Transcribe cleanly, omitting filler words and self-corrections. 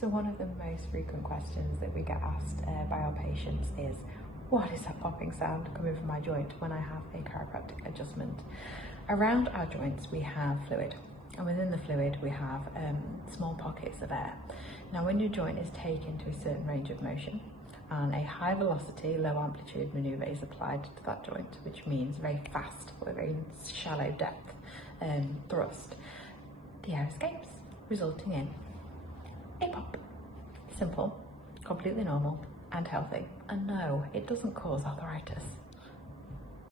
So one of the most frequent questions that we get asked by our patients is, what is that popping sound coming from my joint when I have a chiropractic adjustment? Around our joints we have fluid, and within the fluid we have small pockets of air. Now when your joint is taken to a certain range of motion and a high velocity, low amplitude manoeuvre is applied to that joint, which means very fast or very shallow depth thrust, the air escapes, resulting in a pop. Simple, completely normal and healthy. And no, it doesn't cause arthritis.